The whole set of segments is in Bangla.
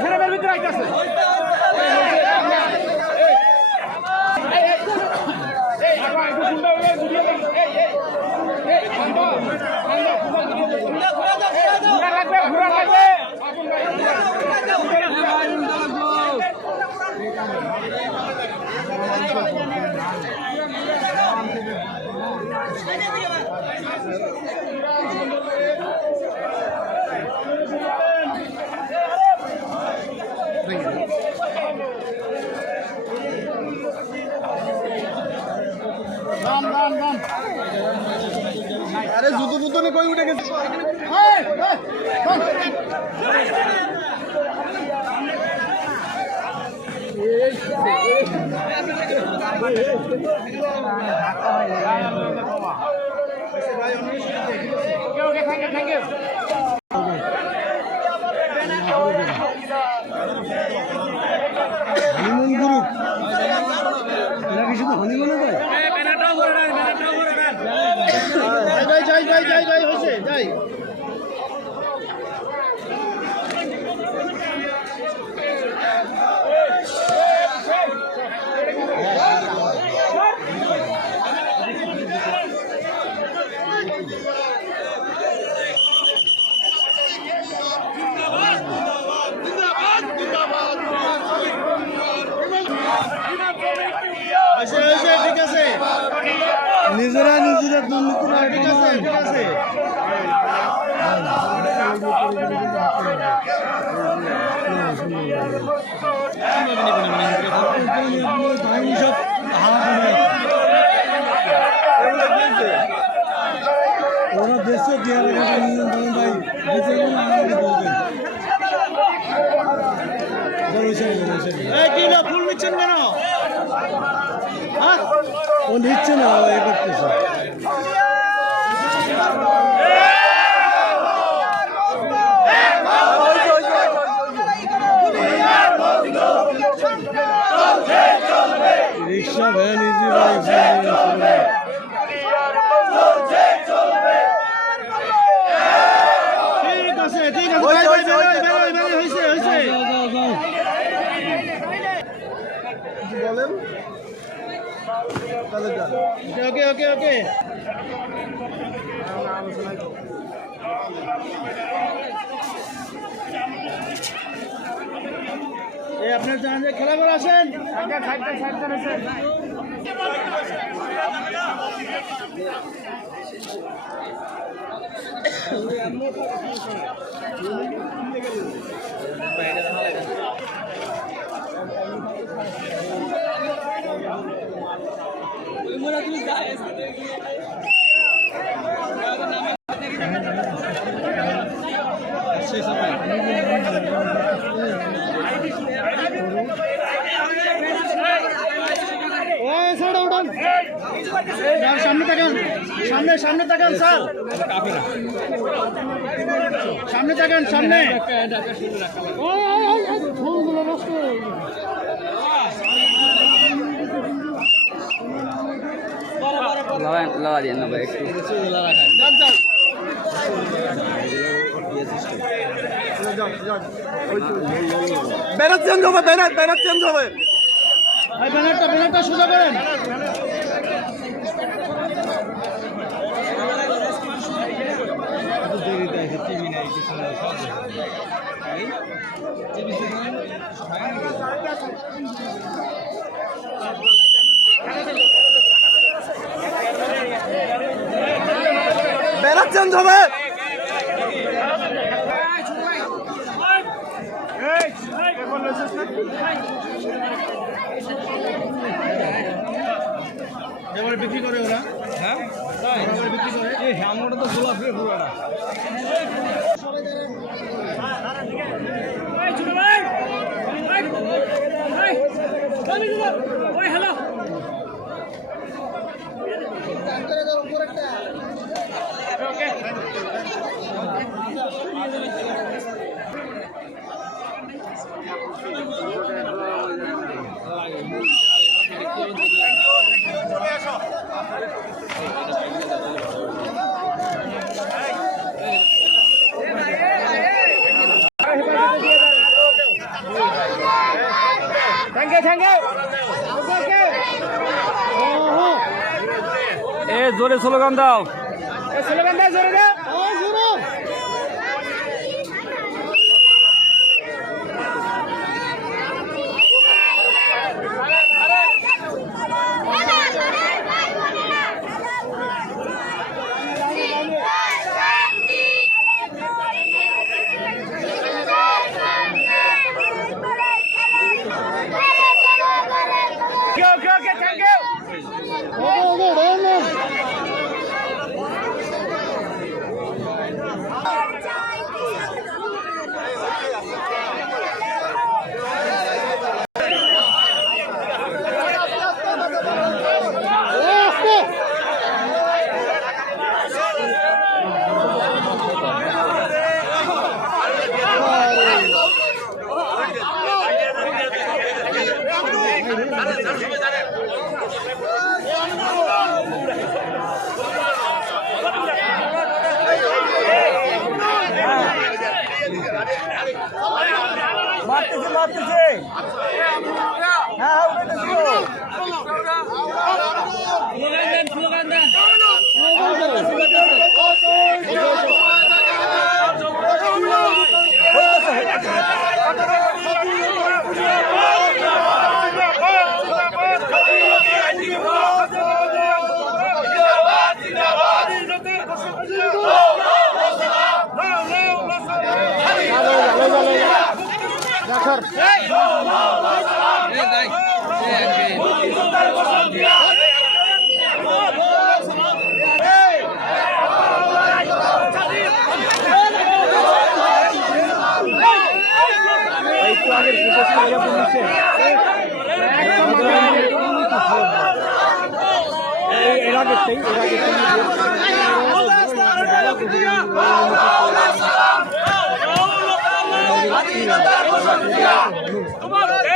ছেলেমেয়ের ভিতরে আইতেছে আরে জুতো পুতো নিয়ে কই উঠে গেছে? হনিমুন নিজেরা নিজেরা দুর্নীতি না ঠিক আছে ঠিক আছে। ওরা দেশে দিয়ে ভাই বলবেন কি না ফুল নিচ্ছেন কেন? হ্যাঁ? ও নিচ্ছে না এ করতেছে। রিক্সা ভ্যান ইজি বাইক ঠিক আছে ঠিক আছে ভাই ভাই বেরোয় বেরোয় বেরোয় হয়েছে হয়েছে বলেন ওকে ওকে ওকে এই আপনার জানেন যে খেলা করে আসেন ও স্যার উঠান। স্যার সামনে তাকান। সামনে সামনে তাকান স্যার। সামনে তাকান সামনে। ফুলগুলো নষ্ট লাগা দিয়ে না ভাই একটু যান, যান। ব্যানার চেঞ্জ হবে ব্যানার ব্যানার চেঞ্জ হবে। এই ব্যানারটা ব্যানারটা সোজা করেন ব্যানার চেঞ্জ হবে এবারে বিক্রি করে ওরা হ্যাঁ এবারে বিক্রি করে এই হ্যামটা তো গোলাপ রে পুরোটা ওকে ওকে থ্যাংক ইউ ওকে ওহো এ জোরে স্লোগান দাও। স্লোগান দাও জোরে okay okay okay thank you okay okay rain মারতেছে মারতেছে হ্যাঁ উঠেছিল এর আগে এর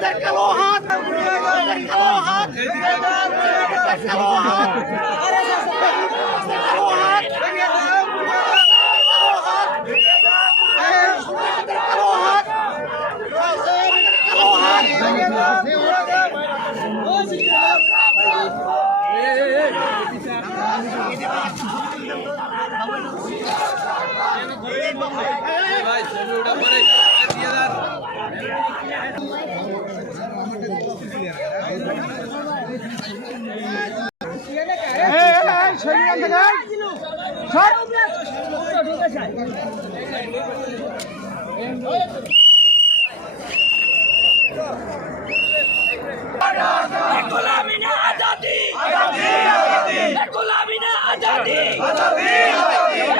দুর্নীতিবাদের কালো হাত। দুর্নীতিবাদের কালো হাত। দুর্নীতিবাদের কালো হাত।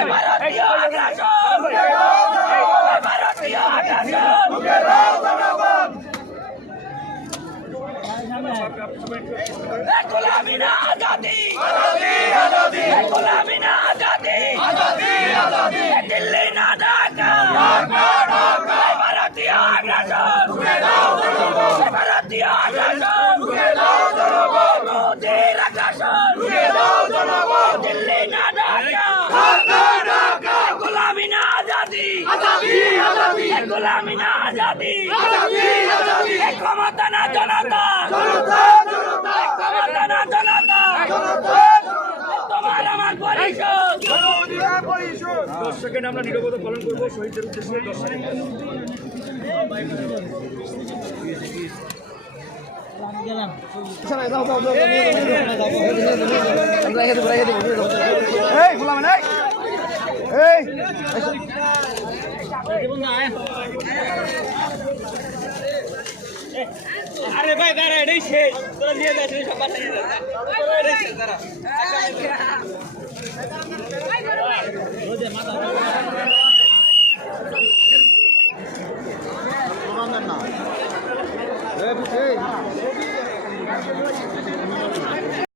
ভারতীয় আকাশ ভারতীয় আকাশ গোলামি না আজাদি আজাদি আজাদি গোলামি না আজাদি আজাদি আজাদি দিল্লি না ঢাকা ঢাকা ঢাকা ভারতীয় আগ্রাসন ভারতীয় গোলামি না আজাদি। এই ক্ষমতা না জনতা। এই ক্ষমতা না জনতা। তোমার আমার পরিষদ দশ সেকেন্ড আমরা নিরবতা পালন করব শহীদদের উদ্দেশ্যে। দশ সেকেন্ড এই গোলাম এই এই। আরে ভাই দাঁড়া এটাই শেষ। তোরা নিয়ে যাচ্ছিস সব। এটাই শেষ দাঁড়া।